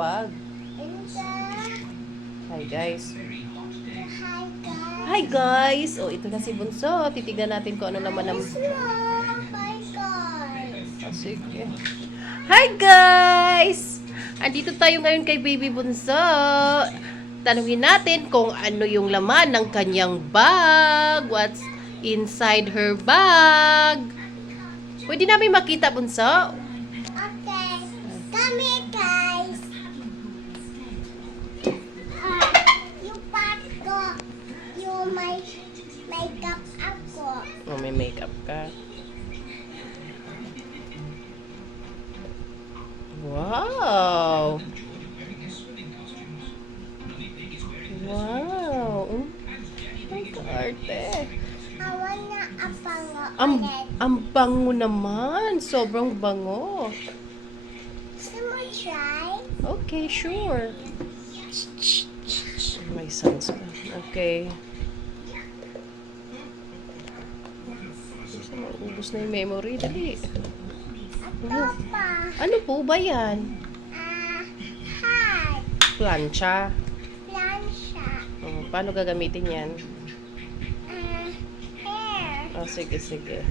bag. Hi guys. Hi guys. Hi guys. Oh, ito na si Bunso. Titignan natin kung ano naman ang... Hi guys. Oh, sige. Hi guys! Andito tayo ngayon kay Baby Bunso. Tanungin natin kung ano yung laman ng kanyang bag. What's inside her bag? Pwede namin makita, Bunso? Okay. Come here guys. Yung bag ko. Yung may makeup ako. Oh, may makeup ka. Wow! Wow! Ay, kaarte. Awan na apango Ang, ulit. ang bango naman. Sobrang bango. Gusto mo try? Okay, sure. May sounds pa. Okay. Ubus na yung memory. Dali. Ito pa. Ano po ba yan? Hat. Plancha. Plancha. Oh, paano gagamitin yan? Hair. Oh, sige, sige.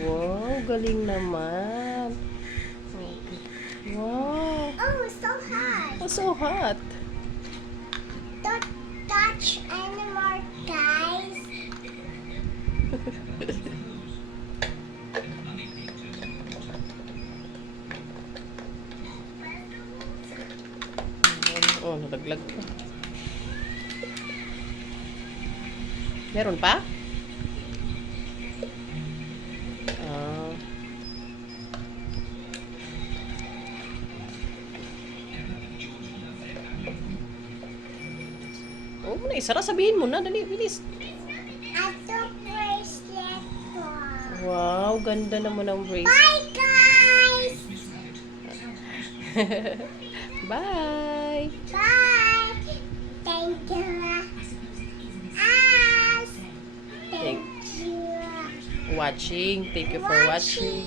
Wow, galing naman. Okay. Wow. Oh, so hot. Oh, so hot. Don't touch anymore, guys. Oh, nalaglag pa. Meron pa? Ah. Oh, muna isara. Sabihin mo na. Dali, bilis. Ito bracelet ko. Wow, ganda naman ang bracelet. Bye, guys. Bye! Bye. Thank you. Us. Thank you. Watching. Thank you for watching.